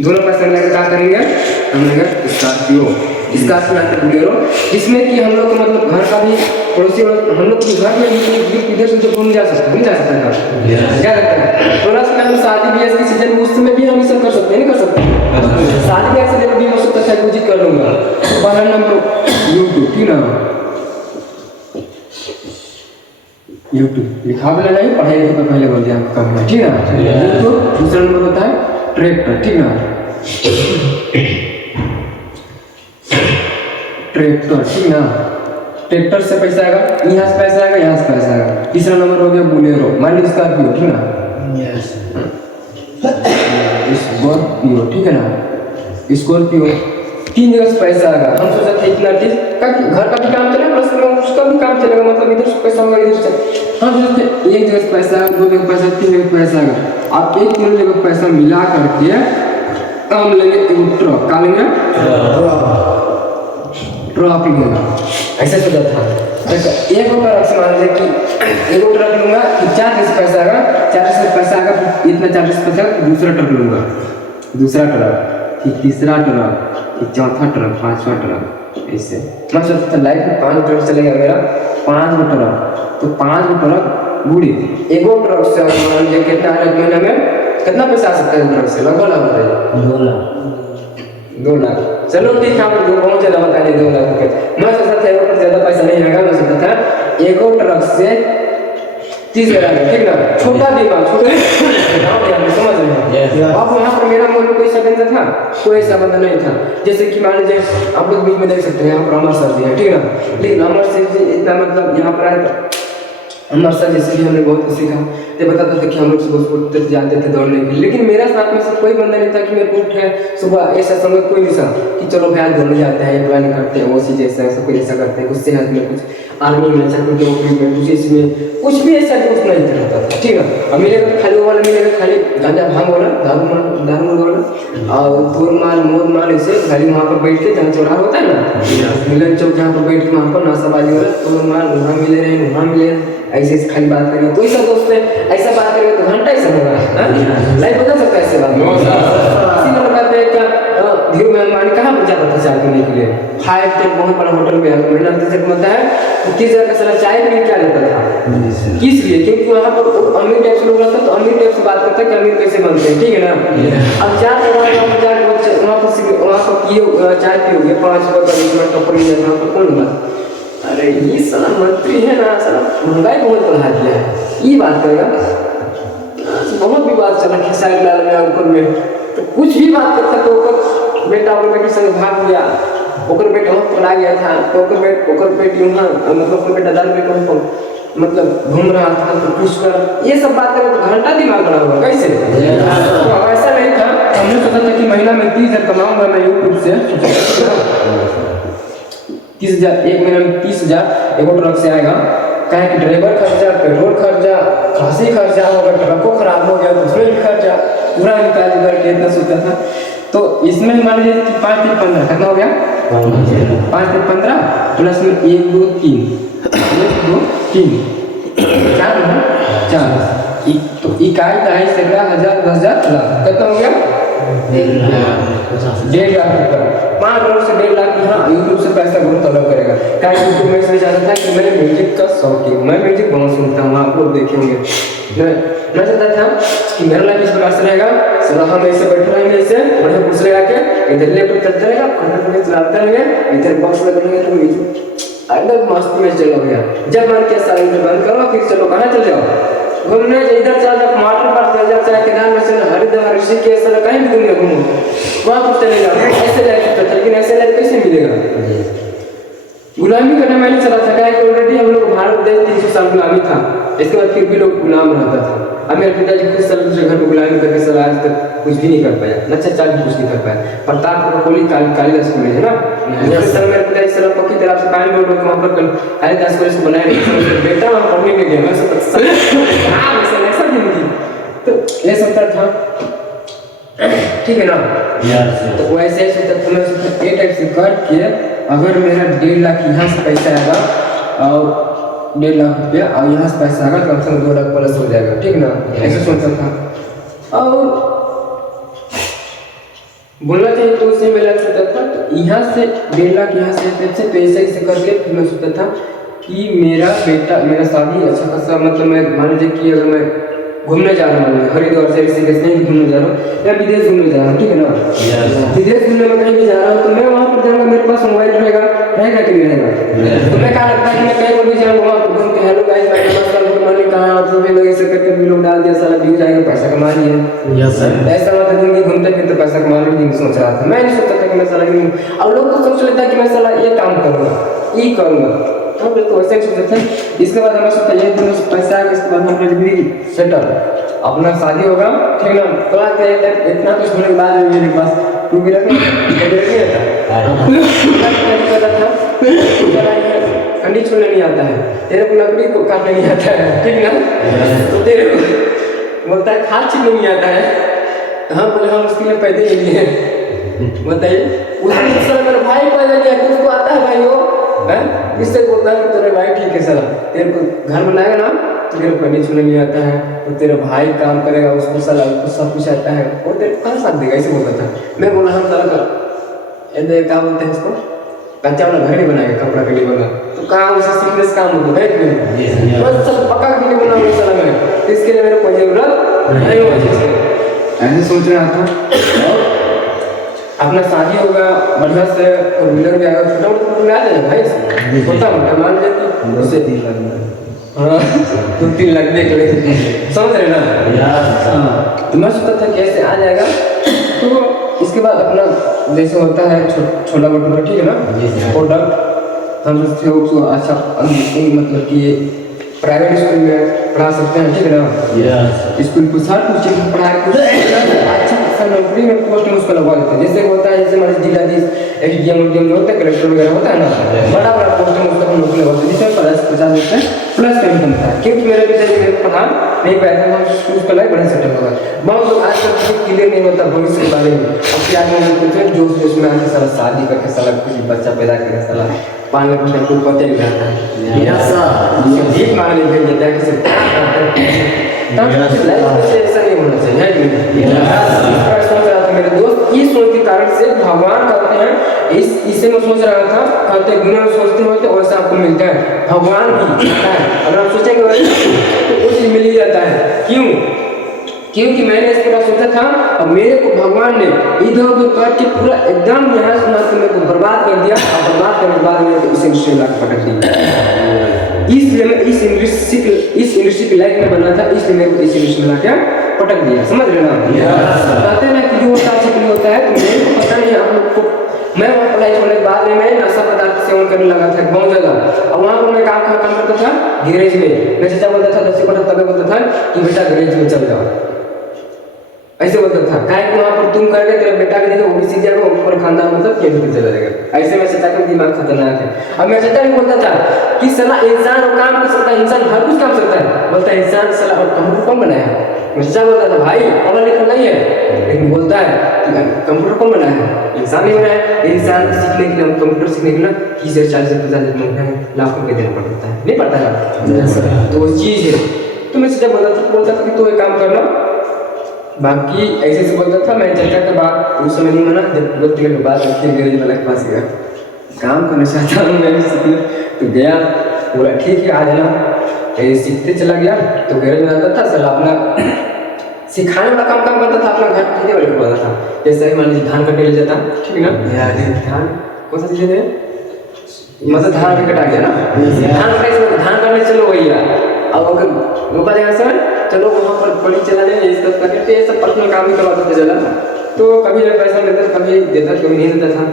दोनों पैसे मिलाकर क्या करेंगे हम लोग स्कॉर्पियो बोलेरो, जिसमें कि हम लोग मतलब घर का भी पड़ोसी हम लोग के घर में इधर से जो घूम जा सकते नहीं जा सकते ना क्या लगता है। प्लस में हम शादी ब्याह के सीजन में उस समय भी हम सब कर सकते हैं नहीं कर सकते। शादी ब्याह से भी हो सकता है विजिट कर लूँगा। पहला नंबर यूट्यूब ठीक ना, यूट्यूब लिखा भी नहीं पढ़ाई तो पहले बोल दिया कम है ठीक ना। यूट्यूब दूसरा नंबर होता है ट्रैक्टर ठीक ना, ट्रैक्टर ठीक ना, ट्रैक्टर से पैसा आएगा, यहाँ से पैसा आएगा, यहाँ से पैसा आएगा। तीसरा नंबर हो गया बोलेरो, मान लीजिए स्कॉर्पियो ठीक ना, स्कॉर्पियो ठीक है ना, स्कॉर्पियो 3 जगह से पैसा आएगा। हम सोचा था इतना चीज घर का भी काम चलेगा प्लस में उसका भी काम चलेगा, मतलब इधर से पैसा होगा इधर से। हम सोचते 1 जगह से पैसा आएगा, 2 जगह पैसा, 3 जगह पैसा आएगा। आप 1 जगह पैसा मिला करके हम लेंगे ट्रक, क्या लेंगे ट्रक लूँगा, ऐसे सोचा था। एक ट्रक से मान लीजिए कि एक ट्रक लूँगा कि 4 जगह से पैसा आएगा, 4 जगह से पैसा आएगा, इतना 4 जगह से पैसा दूसरा ट्रक लूँगा, दूसरा ट्रक फिर तीसरा ट्रक फिर चौथा ट्रक, 5वां ट्रक, ऐसे मैं सोचता था लाइफ में 5 ट्रक चलेगा मेरा, 5 ट्रक तो 5 ट्रक बूढ़ी। एगो ट्रक से मान लीजिए कितना है महीने में कितना पैसा आ सकता है ट्रक से, लगभग लगभग 2 लाख। चलो ठीक है, आप बहुत ज़्यादा बता दिए 2 लाख रुपये। मैं सोचता था एगो ट्रक ज़्यादा पैसा नहीं आएगा, मैं सोचता था एगो ट्रक से 30,000 ठीक ना, छोटा दिमाग छोटा समझ रहे हैं। अब वहाँ पर मेरा मन में कोई संबंध था, कोई संबंध नहीं था। जैसे कि मान लीजिए आप लोग बीच में देख सकते हैं यहाँ पर अमर सर जी है ठीक ना, लेकिन अमर सर जी इतना मतलब यहाँ पर आए अमर सर जैसे कि हमने बहुत कुछ सीखा, ये बताता था कि हम लोग सुबह सुबह जाते थे दौड़ने के लिए, लेकिन मेरा साथ में से कोई बंदा नहीं था कि मेरे को उठे सुबह ऐसा समय कोई नहीं था कि चलो भैया दौड़ने जाते हैं, प्लानिंग करते हैं, वो चीज़ ऐसा कोई ऐसा करते हैं, कुछ सेहत में कुछ आर्मी में ऐसा कुछ नौकरी में कुछ इसमें कुछ भी ऐसा कुछ नहीं रहता था ठीक है। अब मिलेगा खाली वो वाला मिलेगा, खाली गांजा भांग वाला दारू वाला और तोड़ माल मोद माल ऐसे खाली वहाँ पर बैठ के जहाँ चौराहा होता है ना मिलन चौक, जहाँ पर बैठ के वहाँ पर नाश्ताबाजी वाला तोड़ माल वहाँ मिले रहे वहाँ मिले ऐसे खाली बात करेंगे। कोई सा दोस्त है ऐसा बात करेंगे तो घंटा ऐसा होगा लाइफ बता सकता है ऐसे बात। इसी में बताते हैं क्या धीरू मेहमान कहाँ पर जाता था चाय पीने के लिए, 5 स्टार बहुत बड़ा होटल में महीना तक मतलब है 30,000 का साला चाय पी क्या लेता था, किस लिए, क्योंकि वहाँ पर अमीर टाइप से लोग रहता तो अमीर टाइप से बात करता है कि अमीर कैसे बनते हैं ठीक है ना। अब 4 जगह वहाँ पर पिए चाय पियोगे 5 रुपये का टप्पर मिल जाता है, कौन बात। अरे ये साला मंत्री है ना, साला महंगाई बहुत बढ़ा दिया है, ये बात करेगा बहुत भी बात चला खेसारी लाल में अंकुर में, तो कुछ भी बात करता तो ओकर बेटा ओकर बेटी संग भाग गया, ओकर बेटा वहाँ पकड़ा गया था तो ओकर बेटी वहाँ मतलब ओकर बेटा दारू पे कहीं मतलब घूम रहा था तो कुछ कर ये सब बात करें तो घंटा दिमाग खराब होगा कैसे। तो ऐसा नहीं था, हमने सोचा था कि महीना में 30,000 कमाऊंगा मैं यूट्यूब से 30,000 एक महीने में 30,000 एगो ट्रक से आएगा, कहे कि ड्राइवर खर्चा, पेट्रोल खर्चा, खांसी खर्चा, अगर ट्रकों खराब हो गया तो उसमें भी खर्चा पूरा निकाल करके इतना सोचा था। तो इसमें मान लीजिए कि 5 3 15 कितना हो गया 5 3 15 प्लस में 1 2 3 1 2 3 4 ना 4 तो इकाई दहाई सैकड़ा हजार 10,000 लाख कितना हो गया 1.5 लाख रुपये। 5 करोड़ से 1.5 लाख यहाँ यूट्यूब से पैसा ग्रोथ अलग करेगा। क्या यूट्यूब में इसलिए चाहता था कि मैंने म्यूजिक का शौक है, मैं म्यूजिक बहुत सुनता हूँ, आप लोग देखेंगे। मैं चाहता था कि मेरा लाइफ इस प्रकार से रहेगा, चलो हम ऐसे बैठे रहेंगे, ऐसे बढ़िया कुर्सी लगा के इधर लैपटॉप चलता रहेगा, खाना चलाते रहेंगे, इधर बॉक्स लगाएंगे तो म्यूजिक एकदम मस्त में चलो भैया। जब मन के साल में बंद करो फिर चलो कहाँ चल जाओ घूमने, इधर चल जाओ टमाटर पर चल जाओ, चाहे केदारनाथ से हरिद्वार ऋषिकेश से कहीं भी दुनिया घूमो वहाँ पर चले जाओ। ऐसे लाइफ करता, लेकिन ऐसे लाइफ कैसे मिलेगा। गुलामी करने में नहीं चला सका है कि ऑलरेडी हम लोग भारत देश 300 साल गुलामी था, इसके बाद फिर भी लोग गुलाम रहता था। अब मेरे पिताजी कुछ साल दूसरे घर में गुलामी करके सर आज तक कुछ भी नहीं कर पाया, नक्शा चाल भी कुछ नहीं कर पाया। प्रतापपुर कोली कालिदास कॉलेज है ना, सर मेरे पिताजी सर पक्की तरह से पानी बोल वहाँ पर कालिदास कॉलेज को बनाया नहीं, बेटा वहाँ पढ़ने में गया मैं ऐसा जिंदगी तो ये सब था ठीक है ना। तो वैसे ये टाइप से करके अगर मेरा 1.5 लाख यहाँ से पैसा आएगा और 1.5 लाख रुपया और यहाँ से पैसा आएगा कम से कम 2 लाख प्लस हो जाएगा ठीक ना, ऐसे सोचता था। और बोलना चाहिए तो उससे मैं लग सकता था, तो यहाँ से 1.5 लाख यहाँ से तो ऐसे करके फिर मैं सोचता था कि मेरा शादी अच्छा खासा, मतलब मैं मान लीजिए कि अगर मैं घूमने जा रहा हूँ हरिद्वार से ऋषिकेश कहीं घूमने जा रहा हूँ या विदेश घूमने जा रहा हूँ, ठीक है ना, विदेश घूमने में कहीं भी जा रहा हूँ तो मैं वहाँ पर जाऊँगा, मेरे पास मोबाइल रहेगा कि नहीं रहेगा, तो मैं क्या लगता है कि मैं कहीं पर भी जाऊँगा वहाँ पर घूम के हेलो गाइस मैं नमस्कार मॉर्निंग कहाँ आप सभी लोग ऐसे करके भी लोग डाल दिया, सारा व्यू जाएगा, पैसा कमा लिए। ऐसा मतलब जिंदगी घूमते फिरते पैसा कमा लूँ, जिंदगी सोच रहा था, मैं नहीं सोचता था कि मैं साला अब लोग तो सोच लेता है कि मैं साला ये काम करूँगा ये करूँगा, तो मैं तो वैसे ही सोचते थे। इसके बाद हमें सोचता ये तो पैसा आएगा, इसके बाद हमारी जिंदगी सेटल, अपना शादी होगा, ठीक ना, तो इतना कुछ होने के बाद मेरे पास 2 व्हीलर नहीं था, कंडी छोड़ने नहीं आता है, तेरे को लकड़ी को काटने नहीं आता है, ठीक ना, तो तेरे को बोलता है खाद छीनने नहीं आता है, हाँ बोले हम उसके लिए पैदे ही लिए, बताइए उसी समय मेरा भाई पैदा किया, तुझको आता है भाई वो इससे बोलता है तेरे भाई ठीक है साला, तेरे को घर बनाएगा ना, तेरे को नहीं छूने नहीं आता है, तो तेरा भाई काम करेगा, उसको साला उसको सब कुछ आता है, वो तेरे को कहाँ साथ देगा, ऐसे बोलता था। मैं बोला हम साला का क्या बोलते हैं इसको, कच्चा वाला घर नहीं बनाएगा कपड़ा के लिए बना, तो कहाँ उसे सीखने से काम होता है, बस सब पक्का के लिए बनाऊंगा साला मैं, इसके लिए मेरे को जरूरत नहीं हो, ऐसे सोच रहा था। अपना शादी होगा बढ़िया से और मिलर भी आएगा, छोटा मोटा तो आ जाएगा भाई, छोटा मोटा मान लीजिए कि उससे 3 लाख, हाँ 2-3 लाख देख ले, समझ रहे ना, तो मैं सोचता था कैसे आ जाएगा। तो इसके बाद अपना जैसे होता है छोटा मोटा, ठीक है ना, प्रोडक्ट हम उसको अच्छा मतलब कि प्राइवेट स्कूल में पढ़ा सकते हैं, ठीक है ना, स्कूल को हर कुछ पढ़ाई अच्छा खासा नौकरी में पोस्ट में उसको लगवा देते हैं, जैसे होता है जैसे हमारे जिलाधीश एसडीएम होता है, कलेक्टर वगैरह होता है ना, बड़ा बड़ा पोस्ट में उसको हम नौकरी लगवाते हैं, जिसमें 50 रुपये प्लस टाइम बनता है, क्योंकि मेरे पिताजी मेरे पढ़ा नहीं पाया था, हम उसका लाइफ बड़ा सेटल होगा। बहुत लोग आज तक क्लियर नहीं होता भविष्य के बारे में, अब क्या पूछे जोश में आके साला शादी करके साला कुछ बच्चा पैदा करके साला 5 लाख रुपये कुछ पता ही नहीं आता, भीख मांगने भेज देता है किसी ऐसा नहीं होना चाहिए। सोच रहा था मेरे दोस्त इस सोच के कारण से भगवान कहते हैं, इससे मैं सोच रहा था, कहते हैं दुनिया में सोचते हो तो वैसा आपको मिलता है, भगवान भी है, अगर आप सोचेंगे तो कुछ मिल ही जाता है। क्यों? क्योंकि मैंने इस तरह सोचा था और मेरे को भगवान ने इधर उधर करके पूरा एकदम यहाँ से मेरे को बर्बाद कर दिया, और बर्बाद करने के बाद मेरे को इस इंडस्ट्री में पटक दिया। इसलिए मैं इस इंडस्ट्री की लाइफ में बना था, इसलिए मेरे को इस इंडस्ट्री में लाके पटक दिया, समझ रहे ना। कहते हैं ना कि जो होता है होता है, तो मेरे को पता नहीं आप लोग को, मैं वहाँ पढ़ाई छोड़ने के बाद में मैं नशा पदार्थ सेवन करने लगा था बहुत ज़्यादा, और वहाँ पर मैं काम करता था गैरेज में, मैं चाचा बोलता था 10 पढ़ा तब बोलता था कि बेटा गैरेज में चल जाओ, ऐसे बोलता था, क्या वहाँ पर तुम करके तेरा बेटा भी देगा वो भी सीख जाएगा, ऊपर खानदान मतलब क्या भी चला जाएगा, ऐसे में चाचा का दिमाग खतरनाक है। अब मैं चाचा भी बोलता था कि साला इंसान और काम कर सकता है, इंसान हर कुछ काम सकता है, बोलता है इंसान साला और कंप्यूटर कौन बनाया है, मैं चाचा बोलता था भाई पढ़ा लिखा नहीं है, लेकिन बोलता है कि कंप्यूटर कौन बनाया है, इंसान नहीं बनाया है, इंसान सीखने के लिए कंप्यूटर सीखने के लिए 30 से 40 से 50 लाख रुपये देना पड़ता है, नहीं पड़ता है, तो वो चीज़ है। तो मैं चाचा बोलता था कि तो एक काम करना, बाकी ऐसे से बोलता था। मैं चाचा के बाद उस समय नहीं माना, जब 2-3 के बाद फिर गैरेज वाला के पास गया, काम करना चाहता हूँ मैं सीखने, तो गया, बोला ठीक है आ जाना, सीखते चला गया। तो गैरेज में आता था साला अपना सिखाने वाला काम करता था, अपना घर खरीदने वाले को बोलता था, जैसे ही मान लीजिए धान कटे ले जाता, ठीक है ना, धान कौन सा चीज़ है, मतलब धान भी कटा गया ना, धान काटने चलो भैया, अब अगर रोका जाएगा सर चलो वहाँ पर बड़ी चला जाए, ये सब करके ये सब पर्सनल काम ही करवाता था चला, तो कभी जब पैसा मिलता था कभी देता कभी नहीं देता था।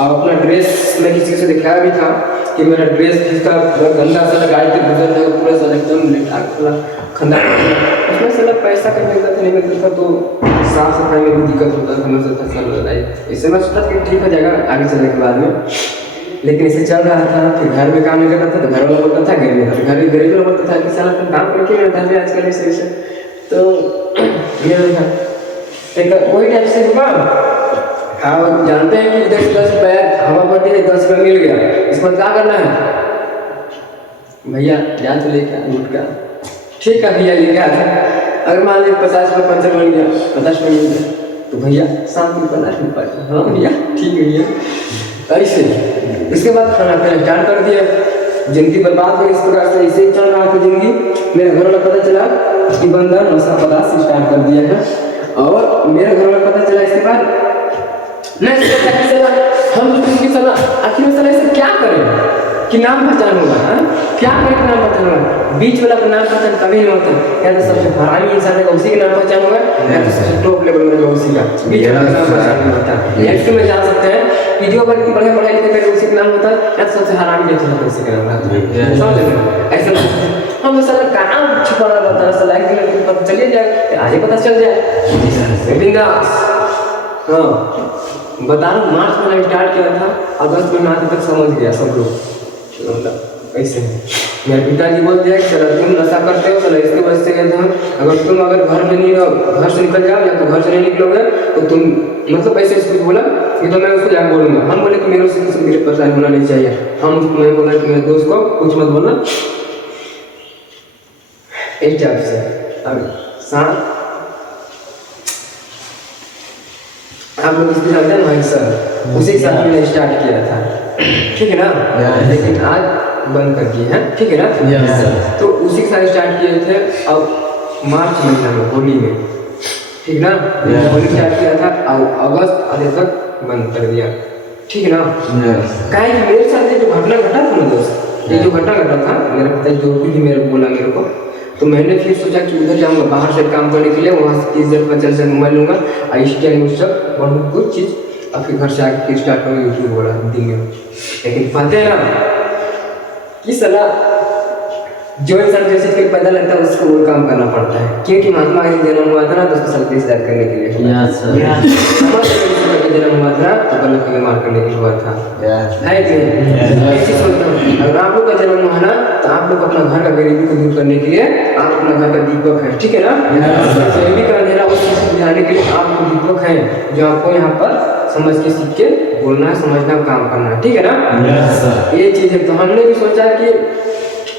और अपना ड्रेस मैं किसी से दिखाया भी था कि मेरा ड्रेस जिसका गंदा सा गाड़ी के गुजर है पूरा सा एकदम लेटा खंदा, उसमें साला पैसा कहीं मिलता था नहीं मिलता था, तो साफ सफाई में भी दिक्कत होता था, मैं सोचता सर इससे मैं सोचता कि ठीक हो जाएगा आगे चलने के बाद में, लेकिन इसे चल रहा था। फिर घर में काम नहीं करता था तो घर वाला बोलता था गरीब था, घर गरीब वाला बोलता था कि साला तुम काम करके नहीं होता है आजकल ऐसे, तो ये था एक वही टाइप से हुआ। हाँ जानते हैं कि इधर से 10 रुपये हवा भर दी 10 रुपये मिल गया, इस पर क्या करना है भैया, जा तो लेके लूट का, ठीक है भैया लेके आता, अगर मान लीजिए 50 रुपये पंचर बन गया, 50 रुपये मिल गया, तो भैया शाम को बना नहीं पाते। हाँ भैया ठीक है भैया। ऐसे इसके बाद खाना पीना स्टार्ट कर दिया, जिंदगी बर्बाद हो इस प्रकार से। ऐसे ही चल रहा था जिंदगी। मेरे घर वाला पता चला कि बंदा नशा पदार्थ स्टार्ट कर दिया है, और मेरे घर वाला पता चला। इसके बाद मैं हम आखिर में सलाह इसे क्या करें कि नाम पहचान होगा। क्या करें कि नाम पहचान होगा? बीच वाला का नाम पहचान कभी नहीं होता। या तो सबसे हरामी इंसान है उसी के नाम पहचान होगा, या तो सबसे टॉप लेवल में उसी का बीच वाला नाम पहचान नहीं होता। नेक्स्ट में जा सकते हैं कि जो व्यक्ति बढ़िया पढ़ाई लिखाई करे उसी का नाम होता है, या तो सबसे हरामी व्यक्ति है उसी का नाम होता है। समझ रहे? ऐसा हम साला काम छुपा रहा था, साला एक दिन पता चलिए जाए, आज पता चल जाए बिंदास। हाँ बता रहा हूँ, मार्च में स्टार्ट किया था, अगस्त में आज तक समझ गया सब लोग। ऐसे मेरे पिताजी बोल दिया कि चलो तुम नशा करते हो, चलो इसके वजह से अगर घर में नहीं रहो, घर से निकल जाओ, या तो घर से नहीं निकलोगे तो तुम मतलब ऐसे कुछ बोला कि तो मैं उसको जाकर बोलूँगा। हम बोले कि मेरे से किसी परेशानी होना नहीं चाहिए। हम उसको मैं बोला कि मेरे दोस्त को कुछ मत बोलना इस टाइप से। अब साथ आप लोग इसको जानते हैं भाई सर, उसी के साथ मैंने स्टार्ट किया था, ठीक है ना। लेकिन आज बंद कर दिए हैं, ठीक है ना। तो उसी के साथ स्टार्ट किए थे। अब मार्च महीना में होली में, ठीक ना, होली स्टार्ट किया था और अगस्त आधे तक बंद कर दिया, ठीक है ना। कहीं मेरे साथ ये जो घटना घटा था ना दोस्त, ये जो घटना घटा था, मेरे पिताजी जो भी मेरे को बोला मेरे को, तो मैंने फिर सोचा कि उधर जाऊँगा बाहर से काम करने के लिए, वहाँ से 30,000 से मोबाइल लूँगा और इंस्टाग्राम सब बहुत कुछ चीज़, और फिर घर से आके फिर स्टार्ट करूँगा यूट्यूब बोला दिन में। लेकिन पता है ना कि सलाह जो इंसान जैसे कि पैदा लगता है उसको वो काम करना पड़ता है, क्योंकि महात्मा गांधी जन्म हुआ था ना तो उसको सल्फेस दाद करने के लिए जन्म हुआ था तो गलत को बीमार करने के लिए हुआ था, है कि ऐसी सोचता हूँ। अगर आप लोग का जन्म हुआ ना तो आप लोग अपना घर का गरीबी को दूर करने के लिए आप अपना घर का दीपक है, ठीक है ना। गरीबी का अंधेरा उस चीज़ को बुझाने के लिए आप दीपक है, जो आपको यहाँ पर समझ के सीख के बोलना है, समझना, काम करना है, ठीक है ना। ये चीज़ है। तो हमने भी सोचा कि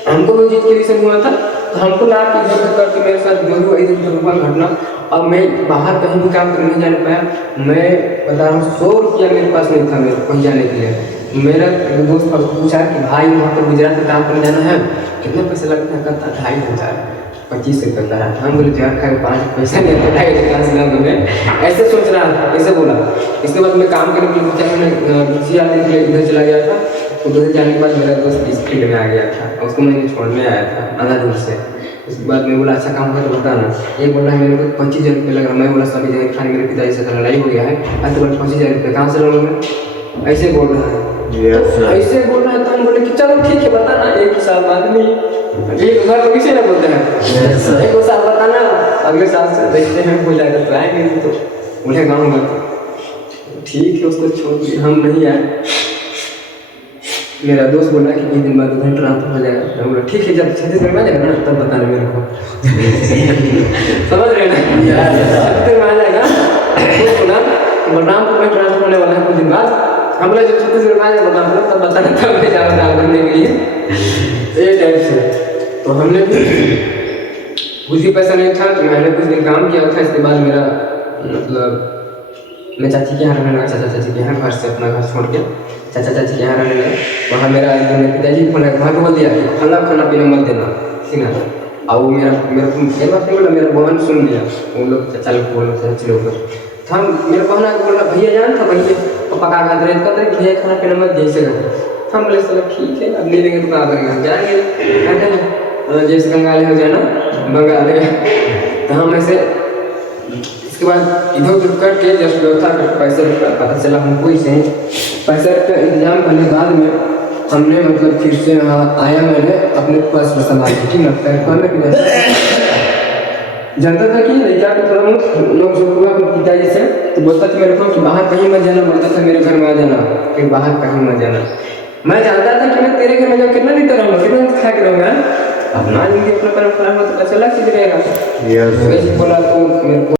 हमको कोई चीज़ के रिलेशन हुआ था तो हमको ला के इधर करके मेरे साथ जो हुआ इधर हुआ घटना। अब मैं बाहर कहीं भी काम करने नहीं जाने पाया। मैं बता रहा हूँ 100 रुपया मेरे पास नहीं था मेरे कहीं जाने के लिए। मेरा दोस्त पूछा कि भाई वहाँ पर गुजरात में काम करने जाना है, कितना पैसा लगता है? कहता 2,500 25 रुपये का रहा। हम बोले यार खाए 5 पैसा नहीं था, 2,500 कहाँ से लाऊंगा मैं, ऐसे सोच रहा था, ऐसे बोला। इसके बाद मैं काम करने के लिए मैंने किसी आदमी के लिए इधर चला गया था। उधर जाने के बाद मेरा दोस्त इस फील्ड में आ गया था, उसको मैंने छोड़ने आया था आधा दूर से। उसके बाद मैं बोला अच्छा काम कर बताना। ये बोल रहा है मेरे को 25,000 रुपये लग रहा है। मैं बोला सभी जगह खाने मेरे पिताजी से लड़ाई हो गया है, ऐसे बोला 25,000 रुपये कहाँ से लाऊंगा मैं, ऐसे बोल रहा है। ऐसे बोल रहा है तो हम बोले कि चलो ठीक है बताना, 1 साल बाद में एक बार तो किसी ना बोलते हैं 1 साल बताना, अगले साल से देखते हैं हो जाएगा तो आएंगे, तो बोले गाँव ठीक है उसको छोड़ दिया, हम नहीं आए। मेरा दोस्त बोला कि 2 दिन बाद उधर ट्रांसफर हो जाएगा। मैं बोला ठीक है जब छत्तीसगढ़ में आ जाएगा ना तब बताना मेरे को समझ रहे ना, छत्तीसगढ़ में आ जाएगा तो बोला बलरामपुर में ट्रांसफर होने वाला है कुछ दिन बाद। हम बोला जब छत्तीसगढ़ में आ जाएगा बलरामपुर तब बताना, तब मैं जाऊँगा काम करने के लिए, ये टाइप से। तो हमने भी कुछ भी पैसा नहीं था तो मैंने कुछ दिन काम किया था। इसके बाद मेरा मतलब मैं चाची के यहाँ रहने लगा, चाचा चाची के यहाँ, घर से अपना घर छोड़ के चाचा चाची के यहाँ रहने लगा। वहाँ मेरा पिताजी वहाँ बोल दिया खाना पीना मत देना, ठीक ना। और वो मेरा बात नहीं बोला, मेरा बहन सुन लिया, वो लोग चाचा लोग बोल चाची लोग। तो हम मेरा बहन बोला भैया जान था भैया पका खा रहे कहते भैया खाना पीना मत जैसे हम बोले चलो ठीक है अब नहीं लेंगे तो कहाँ करेंगे, जाएंगे कहते हैं जैसे कंगाले हो जाना बंगाले। तो हम ऐसे इसके बाद इधर उधर करके जस्ट व्यवस्था करके पैसे पता चला हमको ही सही पैसे का इंतजाम करने के बाद में हमने मतलब फिर से आया मैंने अपने पास संभाल के, ठीक लगता है जानता था कि लड़का को थोड़ा बहुत लोग जो हुआ अपने पिताजी से तो बोलता था मेरे को कि बाहर कहीं मत जाना, बोलता था मेरे घर में आ जाना, फिर बाहर कहीं मत जाना। मैं जानता था कि मैं तेरे घर में जाकर कितना नहीं रहूँगा, कितना खा के रहूँगा, अपना जिंदगी अपना कर्म फलाना तो अच्छा लग रहेगा। बोला तो मेरे को